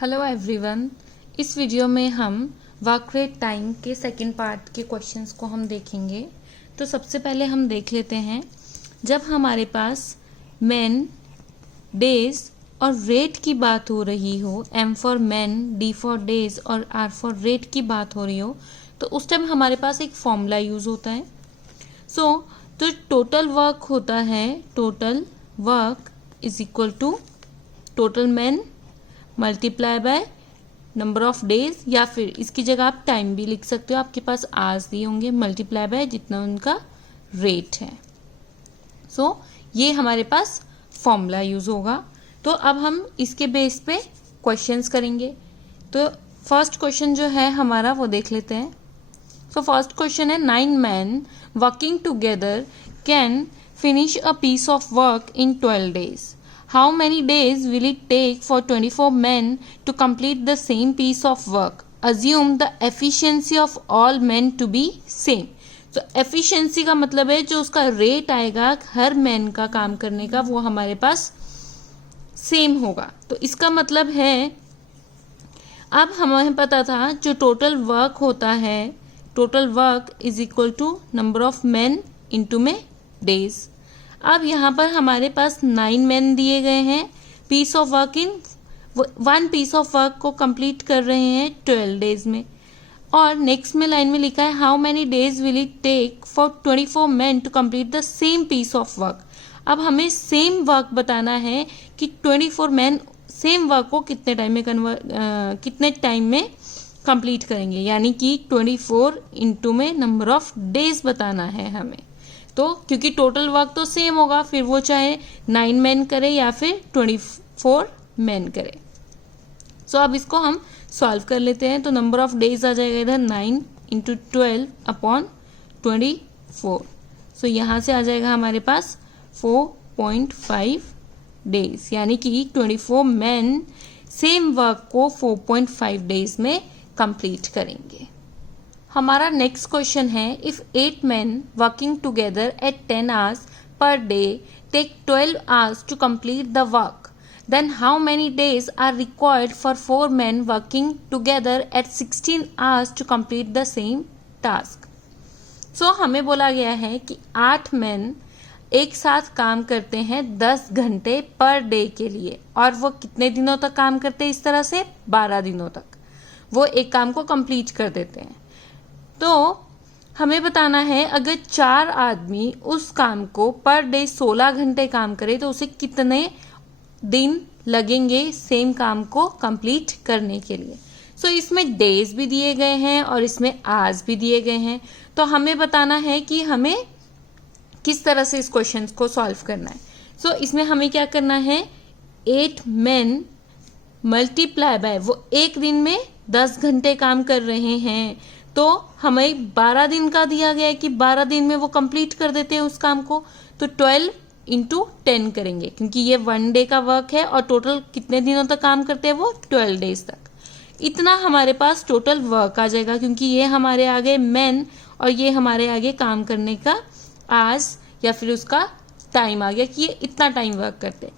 Hello everyone. इस video में हम वर्क रेट टाइम के सेकंड पार्ट के क्वेश्चंस को हम देखेंगे। तो सबसे पहले हम देख लेते हैं, जब हमारे पास मैन, डेज और रेट की बात हो रही हो, M for man, D for days और आर फॉर रेट की बात हो रही हो, तो उस टाइम हमारे पास एक फॉर्मूला यूज होता है। तो टोटल वर्क होता है, total work is equal to total man multiply by number of days, या फिर इसकी जगह आप टाइम भी लिख सकते हो, आपके पास आवर्स दिए होंगे, मल्टीप्लाई बाय जितना उनका रेट है। ये हमारे पास फॉर्मूला यूज होगा। तो अब हम इसके बेस पे क्वेश्चंस करेंगे। तो फर्स्ट क्वेश्चन जो है हमारा वो देख लेते हैं। फर्स्ट क्वेश्चन है, 9 men working together can finish a piece of work in 12 days. How many days will it take for 24 men to complete the same piece of work? Assume the efficiency of all men to be same. तो efficiency का मतलब है जो उसका rate आएगा her man का काम करने का, वो हमारे पास सेम होगा। तो इसका मतलब है, अब हमें पता था जो टोटल वर्क होता है, total work is equal to number of man into में डेज। अब यहाँ पर हमारे पास 9 मैन दिए गए हैं, piece of work one piece of work को कंप्लीट कर रहे हैं 12 डेज में। और नेक्स्ट में लाइन में लिखा है, how many days will it take for 24 man to complete the same piece of work. अब हमें सेम वर्क बताना है कि 24 मैन सेम वर्क को कितने टाइम में कंप्लीट करेंगे, यानी कि 24 इंटू में नंबर ऑफ डेज बताना है हमें। तो क्योंकि टोटल वर्क तो सेम होगा, फिर वो चाहे 9 मैन करे या फिर 24 मैन करे। अब इसको हम सॉल्व कर लेते हैं। तो नंबर ऑफ डेज आ जाएगा इधर 9 इंटू 12 अपॉन 24। यहाँ से आ जाएगा हमारे पास 4.5 डेज, यानी कि 24 मैन सेम वर्क को 4.5 डेज में कंप्लीट करेंगे। हमारा नेक्स्ट क्वेश्चन है, if 8 men working together at 10 hours per day take 12 hours to complete the work, then how many days are required for 4 men working together at 16 hours to complete the same task. हमें बोला गया है कि 8 men एक साथ काम करते हैं 10 घंटे पर डे के लिए, और वो कितने दिनों तक काम करते हैं? इस तरह से 12 दिनों तक वो एक काम को कंप्लीट कर देते हैं। तो हमें बताना है, अगर 4 आदमी उस काम को पर डे 16 घंटे काम करे तो उसे कितने दिन लगेंगे सेम काम को कंप्लीट करने के लिए। इसमें डेज भी दिए गए हैं और इसमें आवर्स भी दिए गए हैं। तो हमें बताना है कि हमें किस तरह से इस क्वेश्चन को सॉल्व करना है। इसमें हमें क्या करना है, 8 men मल्टीप्लाई बाय, वो एक दिन में 10 घंटे काम कर रहे हैं, तो हमें 12 दिन का दिया गया है कि 12 दिन में वो कंप्लीट कर देते हैं उस काम को। तो 12 इंटू 10 करेंगे, क्योंकि ये 1 डे का वर्क है और टोटल कितने दिनों तक काम करते हैं वो 12 डेज तक। इतना हमारे पास टोटल वर्क आ जाएगा, क्योंकि ये हमारे आगे मैन और ये हमारे आगे काम करने का आवर्स या फिर उसका टाइम आ गया कि ये इतना टाइम वर्क करते हैं।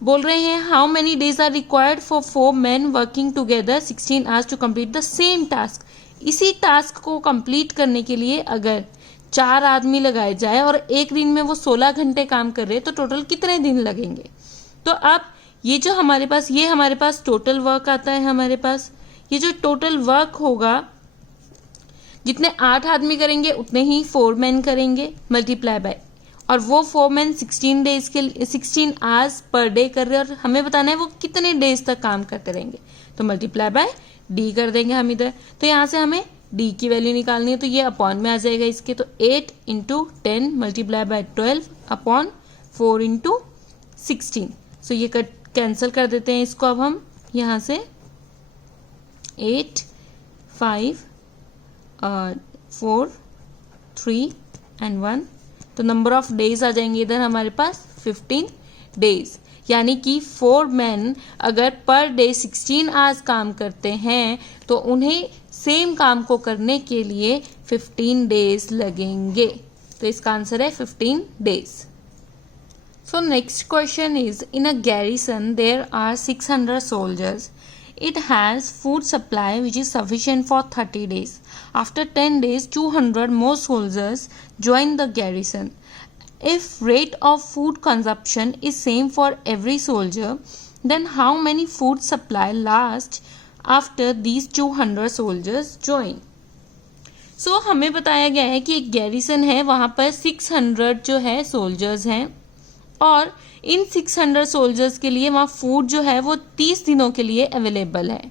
बोल रहे हैं, how many days are required for 4 men working together 16 hours to complete the same task. इसी टास्क को कंप्लीट करने के लिए अगर 4 आदमी लगाए जाए और एक दिन में वो 16 घंटे काम कर रहे हैं, तो टोटल कितने दिन लगेंगे? तो अब ये जो हमारे पास टोटल वर्क आता है, हमारे पास ये जो टोटल वर्क होगा, जितने 8 आदमी करेंगे उतने ही 4 men करेंगे मल्टीप्लाई बाय, और वो 4 men 16 hours पर डे कर रहे हैं, और हमें बताना है वो कितने डेज तक काम करते रहेंगे। तो मल्टीप्लाई बाय डी कर देंगे हम इधर। तो यहाँ से हमें डी की वैल्यू निकालनी है, तो ये अपॉन में आ जाएगा इसके। तो 8 into 10 multiply by 12 upon 4 into 16। ये कैंसिल कर देते हैं इसको। अब हम यहाँ से 8, 5, 4, 3 and 1, तो नंबर ऑफ डेज आ जाएंगे इधर हमारे पास 15 डेज, यानी कि 4 men अगर पर डे 16 hours काम करते हैं तो उन्हें सेम काम को करने के लिए 15 डेज लगेंगे। तो इसका आंसर है 15 days. So next question is, in a garrison there are 600 soldiers. It has food supply which is sufficient for 30 days. After 10 days, 200 more soldiers join the garrison. If rate of food consumption is same for every soldier, then how many food supply lasts after these 200 soldiers join? So हमें बताया गया है कि एक garrison है, वहाँ पर 600 जो है सोल्जर्स हैं और इन 600 सोल्जर्स के लिए वहाँ फूड जो है वो 30 दिनों के लिए अवेलेबल है.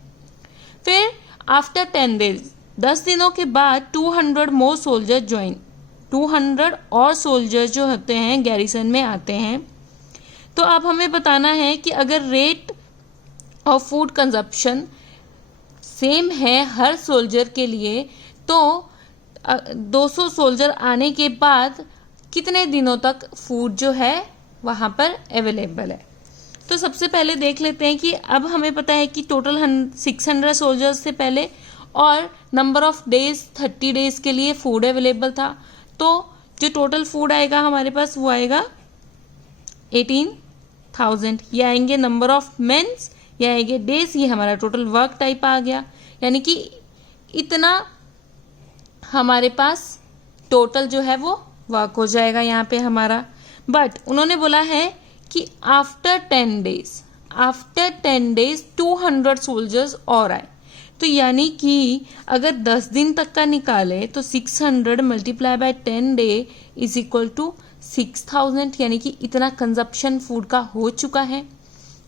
फिर आफ्टर 10 डेज, 10 दिनों के बाद 200 मोर सोल्जर ज्वाइन. 200 और सोल्जर्स जो होते हैं गैरिसन में आते हैं. तो अब हमें बताना है कि अगर rate of food consumption same है हर सोल्जर के लिए, तो 200 सोल्जर आने के बाद कितने दिनों तक फूड जो है वहाँ पर अवेलेबल है. तो सबसे पहले देख लेते हैं कि अब हमें पता है कि टोटल 600 सोल्जर्स से पहले और नंबर ऑफ डेज 30 डेज के लिए फूड अवेलेबल था. तो जो टोटल फूड आएगा हमारे पास वो आएगा 18,000. ये आएंगे नंबर ऑफ मेंस, ये आएंगे डेज, ये हमारा टोटल वर्क टाइप आ गया. यानी कि इतना हमारे पास टोटल जो है वो वर्क हो जाएगा यहाँ पे हमारा. बट उन्होंने बोला है कि आफ्टर 10 डेज 200 सोल्जर्स और आए. तो यानी कि अगर 10 दिन तक का निकाले तो 600 multiply by 10 day is equal to 6,000. यानी कि इतना कंजप्शन फूड का हो चुका है.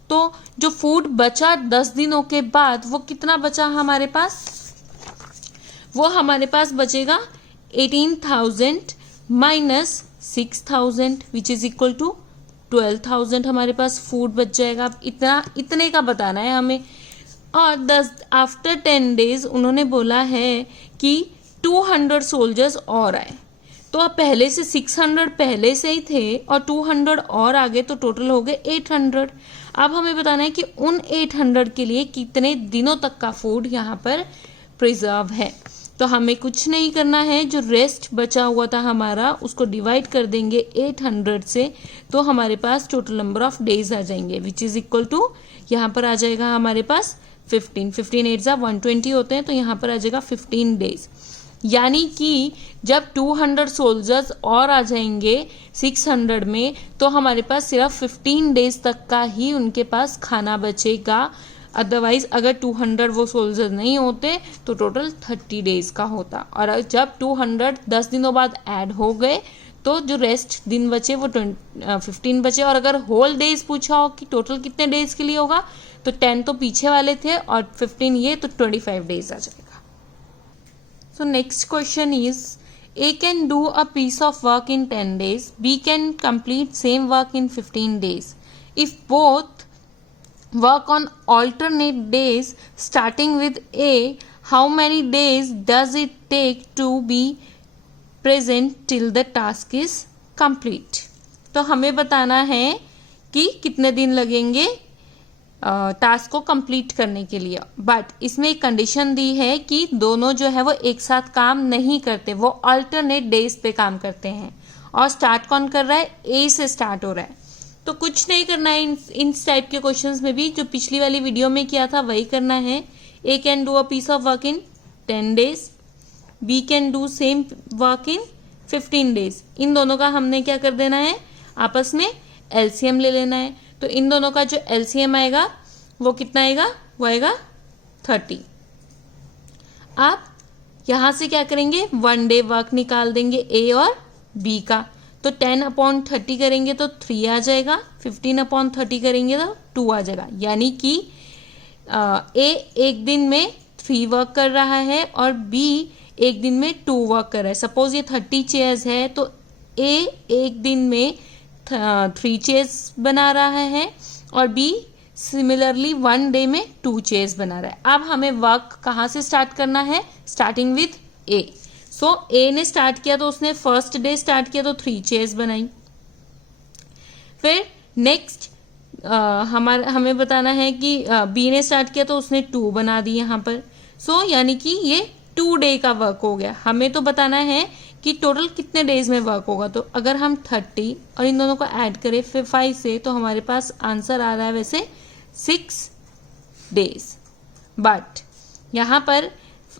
तो जो फूड बचा 10 दिनों के बाद वो कितना बचा हमारे पास? वो हमारे पास बचेगा 18,000 minus 6,000 which is equal to 12,000 हमारे पास फूड बच जाएगा. अब इतने का बताना है हमें. और आफ्टर 10 डेज उन्होंने बोला है कि 200 सोल्जर्स और आए. तो अब पहले से 600 पहले से ही थे और 200 और आगे, तो टोटल हो गए 800. अब हमें बताना है कि उन 800 के लिए कितने दिनों तक का फूड यहाँ पर प्रिजर्व है. तो हमें कुछ नहीं करना है, जो रेस्ट बचा हुआ था हमारा उसको डिवाइड कर देंगे 800 से, तो हमारे पास टोटल नंबर ऑफ डेज आ जाएंगे विच इज इक्वल टू, यहाँ पर आ जाएगा हमारे पास 15. 15 8 120 होते हैं, तो यहाँ पर आ जाएगा 15 डेज. यानी कि जब 200 सोल्जर्स और आ जाएंगे 600 में, तो हमारे पास सिर्फ 15 डेज तक का ही उनके पास खाना बचेगा. अदरवाइज अगर 200 वो सोल्जर नहीं होते तो टोटल 30 डेज का होता. और जब 200 10 दिनों बाद ऐड हो गए तो जो रेस्ट दिन बचे वो 15 बचे. और अगर होल डेज पूछा हो कि टोटल कितने डेज के लिए होगा, तो 10 तो पीछे वाले थे और 15 ये, तो 25 डेज आ जाएगा. सो next question is, A can do a piece of work in 10 days, B can complete same work in 15 days. If both work on alternate days starting with A, how many days does it take to be present till the task is complete? तो हमें बताना है कि कितने दिन लगेंगे task को कंप्लीट करने के लिए. बट इसमें एक कंडीशन दी है कि दोनों जो है वो एक साथ काम नहीं करते, वो अल्टरनेट डेज पे काम करते हैं. और स्टार्ट कौन कर रहा है? ए से स्टार्ट हो रहा है. तो कुछ नहीं करना है इन टाइप के क्वेश्चंस में भी, जो पिछली वाली वीडियो में किया था वही करना है. A can do a piece of work in 10 days, B can do same work in 15 days. इन दोनों का हमने क्या कर देना है, आपस में एलसीएम ले लेना है. तो इन दोनों का जो एलसीएम आएगा वो कितना आएगा? वो आएगा 30. आप यहां से क्या करेंगे, 1 डे वर्क निकाल देंगे ए और बी का. तो 10/30 करेंगे तो 3 आ जाएगा, 15/30 करेंगे तो 2 आ जाएगा. यानी कि ए एक दिन में 3 वर्क कर रहा है और बी एक दिन में 2 वर्क कर रहा है. सपोज ये 30 चेयर्स है तो ए एक दिन में 3 चेयर्स बना रहा है और बी सिमिलरली 1 डे में 2 चेयर्स बना रहा है. अब हमें वर्क कहाँ से स्टार्ट करना है? स्टार्टिंग विथ ए. सो ए ने स्टार्ट किया तो उसने फर्स्ट डे स्टार्ट किया तो 3 चेयर्स बनाई. फिर नेक्स्ट हमें बताना है कि बी ने स्टार्ट किया तो उसने 2 बना दी यहाँ पर. सो यानी कि ये 2 डे का वर्क हो गया. हमें तो बताना है कि टोटल कितने डेज में वर्क होगा। तो अगर हम 30 और इन दोनों को ऐड करें फिर 5 से, तो हमारे पास आंसर आ रहा है वैसे 6 डेज। बट यहाँ पर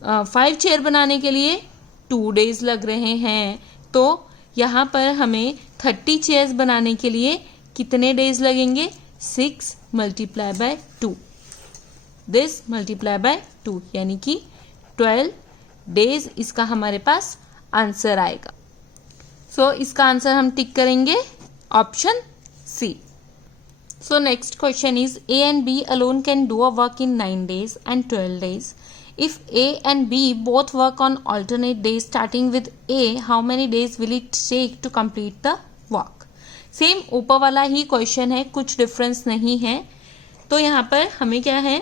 5 चेयर बनाने के लिए 2 डेज लग रहे हैं, तो यहाँ पर हमें 30 चेयर्स बनाने के लिए कितने डेज लगेंगे? 6 multiply by 2, this multiply by 2, यानी कि 12 डेज इसका हमारे पास आंसर आएगा। सो इसका आंसर हम टिक करेंगे option C. So next question is A and B alone can do a work in 9 days and 12 days. If A and B both work on alternate days starting with A, how many days will it take to complete the work? Same ऊपर वाला ही question है, कुछ difference नहीं है। तो यहाँ पर हमें क्या है,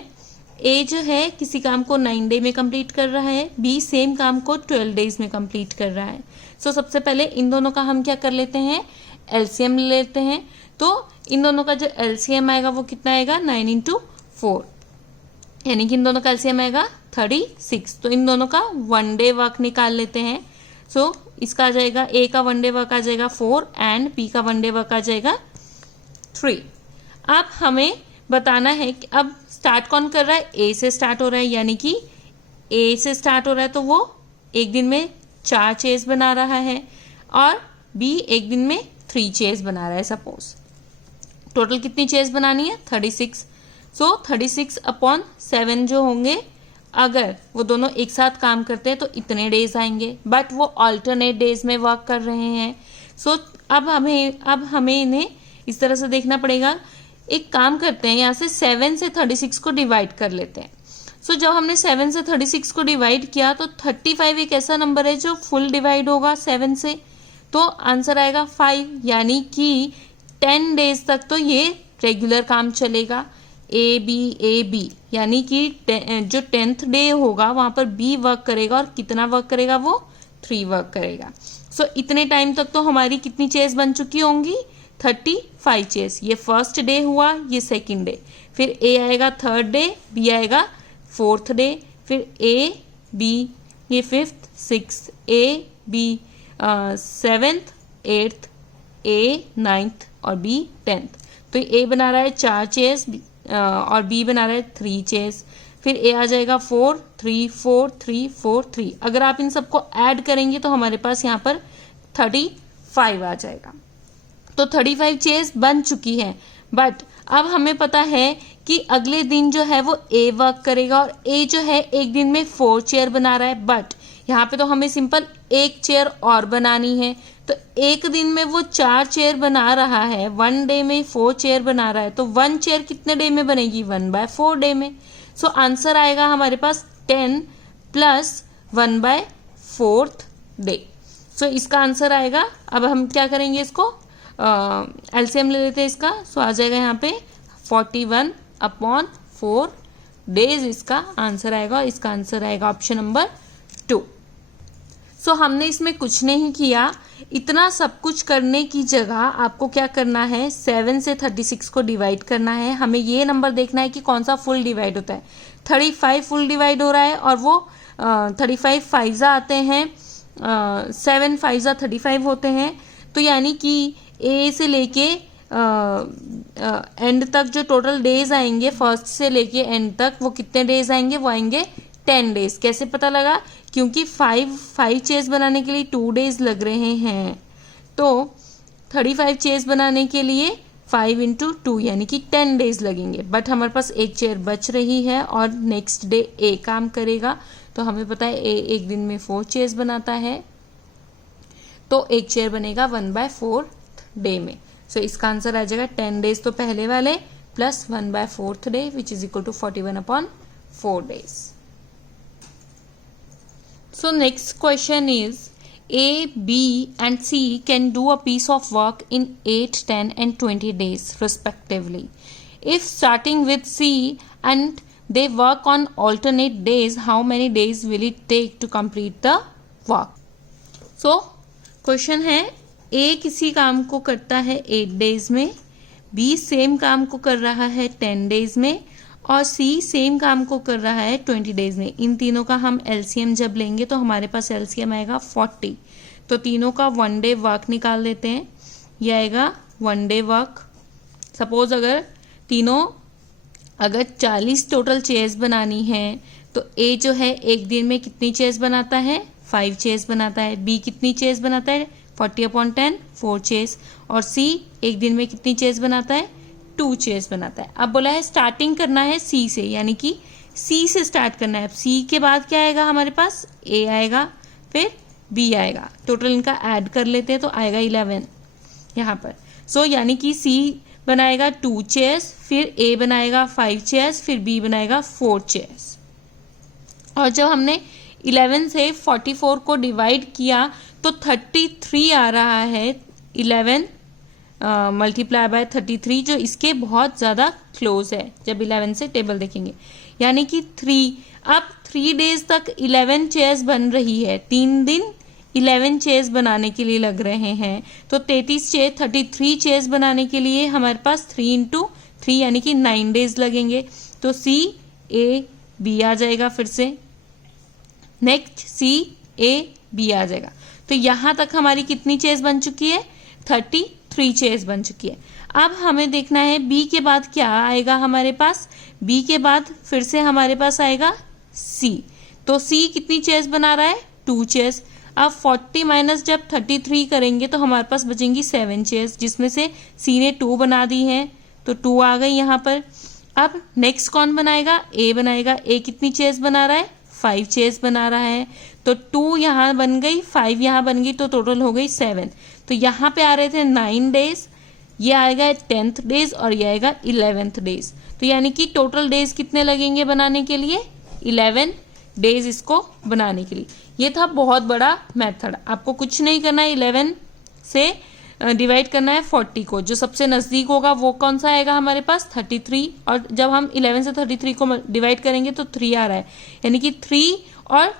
A जो है किसी काम को 9 डे में कंप्लीट कर रहा है, B सेम काम को 12 डेज में कंप्लीट कर रहा है। सो सबसे पहले इन दोनों का हम क्या कर लेते हैं, एलसीएम ले लेते हैं। तो इन दोनों का जो एलसीएम आएगा वो कितना आएगा, 9 into 4, यानी कि इन दोनों का एलसीएम आएगा 36। तो इन दोनों का 1 डे वर्क निकाल लेते हैं। सो इसका आ जाएगा, ए का 1 डे वर्क आ जाएगा 4 एंड बी का 1 डे वर्क आ जाएगा 3। अब हमें बताना है कि अब स्टार्ट कौन कर रहा है, ए से स्टार्ट हो रहा है, यानी कि ए से स्टार्ट हो रहा है तो वो एक दिन में 4 चेयर्स बना रहा है और बी एक दिन में 3 चेयर्स बना रहा है। सपोज टोटल कितनी चेयर्स बनानी है, 36। सो 36/7 जो होंगे, अगर वो दोनों एक साथ काम करते हैं तो इतने डेज आएंगे, बट वो ऑल्टरनेट डेज में वर्क कर रहे हैं। सो अब हमें इन्हें इस तरह से देखना पड़ेगा। एक काम करते हैं, यहाँ से 7 से 36 को डिवाइड कर लेते हैं। सो जब हमने 7 से 36 को डिवाइड किया तो 35 एक ऐसा नंबर है जो फुल डिवाइड होगा 7 से, तो आंसर आएगा 5, यानी कि 10 डेज तक तो ये रेगुलर काम चलेगा, ए बी, यानी कि जो 10th डे होगा वहां पर बी वर्क करेगा और कितना वर्क करेगा, वो 3 वर्क करेगा। सो इतने टाइम तक तो हमारी कितनी चेयर्स बन चुकी होंगी, 35 चेयर्स। ये फर्स्ट डे हुआ, ये सेकंड डे, फिर ए आएगा 3rd डे, बी आएगा 4th डे, फिर ए बी ये 5th 6th, A B 7th 8th, A 9th और बी 10th। तो ए बना रहा है 4 चेयर्स और बी बना रहा है 3 चेयर्स। फिर ए आ जाएगा 4 3 4 3 4 3। अगर आप इन सबको ऐड करेंगे तो हमारे पास यहाँ पर 35 आ जाएगा। तो 35 चेयर्स बन चुकी है, बट अब हमें पता है कि अगले दिन जो है वो ए वर्क करेगा और ए जो है एक दिन में 4 चेयर बना रहा है, बट यहाँ पे तो हमें सिंपल 1 चेयर और बनानी है। तो एक दिन में वो 4 चेयर बना रहा है, 1 डे में 4 चेयर बना रहा है, तो 1 चेयर कितने डे में बनेगी, 1/4 डे में। सो आंसर आएगा हमारे पास 10 + 1/4 डे। सो इसका आंसर आएगा। अब हम क्या करेंगे, इसको एलसीएम ले लेते हैं इसका। सो आ जाएगा यहाँ पे 41/4 डेज इसका आंसर आएगा और इसका आंसर आएगा ऑप्शन नंबर 2। सो हमने इसमें कुछ नहीं किया, इतना सब कुछ करने की जगह आपको क्या करना है, 7 से 36 को डिवाइड करना है। हमें ये नंबर देखना है कि कौन सा फुल डिवाइड होता है। 35 फुल डिवाइड हो रहा है और वो 35 फाइजा आते हैं, 7 फाइजा 35 होते हैं। तो यानी कि ए से लेके एंड तक जो टोटल डेज आएंगे, फर्स्ट से लेके एंड तक, वो कितने डेज आएंगे, वो आएंगे 10 डेज। कैसे पता लगा, क्योंकि 5 चेयर्स बनाने के लिए 2 डेज लग रहे हैं, तो 35 चेयर्स बनाने के लिए 5 × 2 यानी कि 10 डेज लगेंगे। बट हमारे पास 1 चेयर बच रही है और नेक्स्ट डे ए काम करेगा। तो हमें पता है ए एक दिन में 4 चेयर्स बनाता है, तो 1 चेयर बनेगा 1/4 डे में। सो इसका आंसर आ जाएगा 10 डेज तो पहले वाले plus 1/4 day which is equal to 41/4 days. So next question is A, B and C can do a piece of work in 8, 10 and 20 days respectively. If starting with C and they work on alternate days, how many days will it take to complete the work? So question है, A किसी काम को करता है 8 days में, B same काम को कर रहा है 10 days में और C सेम काम को कर रहा है 20 डेज में। इन तीनों का हम एलसीएम जब लेंगे तो हमारे पास एलसीएम आएगा 40। तो तीनों का 1 डे वर्क निकाल देते हैं। ये आएगा 1 डे वर्क। सपोज अगर 40 टोटल चेयर्स बनानी है तो ए जो है एक दिन में कितनी चेयर्स बनाता है, 5 चेयर्स बनाता है। बी कितनी चेयर्स बनाता है, 40/10 4 चेयर्स। और सी एक दिन में कितनी चेयर्स बनाता है, 2 चेयर्स बनाता है। अब बोला है स्टार्टिंग करना है सी से, यानी कि सी से स्टार्ट करना है। सी के बाद क्या आएगा हमारे पास, ए आएगा, फिर बी आएगा। टोटल इनका ऐड कर लेते हैं तो आएगा 11 यहाँ पर। सो यानी कि सी बनाएगा 2 चेयर्स, फिर ए बनाएगा 5 चेयर्स, फिर बी बनाएगा 4 चेयर्स। और जब हमने 11 से 44 को डिवाइड किया तो 33 आ रहा है। 11 मल्टीप्लाई बाय 33 जो इसके बहुत ज़्यादा क्लोज है जब 11 से टेबल देखेंगे, यानी कि 3। अब 3 डेज तक 11 चेयर्स बन रही है, 3 दिन 11 चेयर्स बनाने के लिए लग रहे हैं। तो 33 चेयर्स बनाने के लिए हमारे पास 3 × 3 यानी कि 9 डेज लगेंगे। तो सी ए बी आ जाएगा, फिर से नेक्स्ट सी ए बी आ जाएगा। तो यहाँ तक हमारी कितनी चेयर्स बन चुकी है, 33 चेयर्स बन चुकी है। अब हमें देखना है बी के बाद क्या आएगा हमारे पास। बी के बाद फिर से हमारे पास आएगा सी। तो सी कितनी चेयर्स बना रहा है, 2 चेयर्स। अब 40 माइनस जब 33 करेंगे तो हमारे पास बचेंगी 7 चेयर्स, जिसमें से सी ने 2 बना दी हैं, तो 2 आ गई यहाँ पर। अब नेक्स्ट कौन बनाएगा, ए बनाएगा। ए कितनी चेयर्स बना रहा है, 5 चेयर्स बना रहा है। तो 2 यहाँ बन गई, 5 यहाँ बन गई, तो टोटल हो गई 7। तो यहाँ पे आ रहे थे 9 डेज, ये आएगा 10th डेज और ये आएगा 11th डेज। तो यानी कि टोटल डेज कितने लगेंगे बनाने के लिए, 11 डेज इसको बनाने के लिए। ये था बहुत बड़ा मेथड। आपको कुछ नहीं करना है, 11 से डिवाइड करना है 40 को। जो सबसे नज़दीक होगा वो कौन सा आएगा हमारे पास, 33। और जब हम 11 से 33 को डिवाइड करेंगे तो 3 आ रहा है, यानी कि 3 और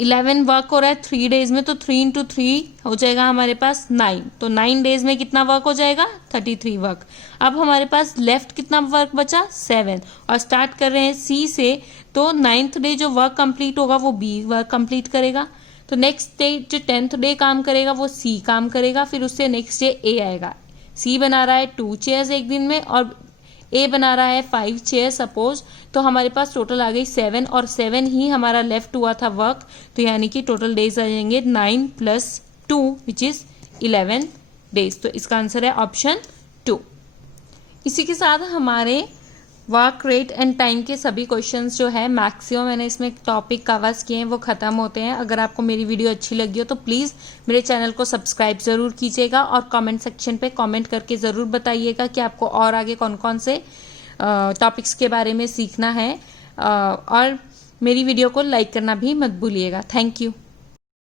11 वर्क हो रहा है 3 डेज में, तो 3 × 3 हो जाएगा हमारे पास 9। तो 9 डेज में कितना वर्क हो जाएगा, 33 वर्क। अब हमारे पास लेफ्ट कितना वर्क बचा, 7। और स्टार्ट कर रहे हैं सी से, तो 9th डे जो वर्क कंप्लीट होगा वो बी वर्क कंप्लीट करेगा। तो नेक्स्ट डे जो 10th डे काम करेगा वो सी काम करेगा, फिर उससे नेक्स्ट डे ए आएगा। सी बना रहा है 2 चेयर्स एक दिन में और ए बना रहा है 5 चेयर सपोज। तो हमारे पास टोटल आ गई 7 और 7 ही हमारा लेफ्ट हुआ था वर्क। तो यानी कि टोटल डेज आ जाएंगे 9 + 2 विच इज 11 डेज। तो इसका आंसर है ऑप्शन 2। इसी के साथ हमारे वर्क रेट एंड टाइम के सभी क्वेश्चंस जो है मैक्सिमम मैंने इसमें टॉपिक कवर्स किए हैं वो ख़त्म होते हैं। अगर आपको मेरी वीडियो अच्छी लगी हो तो प्लीज़ मेरे चैनल को सब्सक्राइब ज़रूर कीजिएगा और कमेंट सेक्शन पे कमेंट करके ज़रूर बताइएगा कि आपको और आगे कौन कौन से टॉपिक्स के बारे में सीखना है। और मेरी वीडियो को लाइक करना भी मत भूलिएगा। Thank you.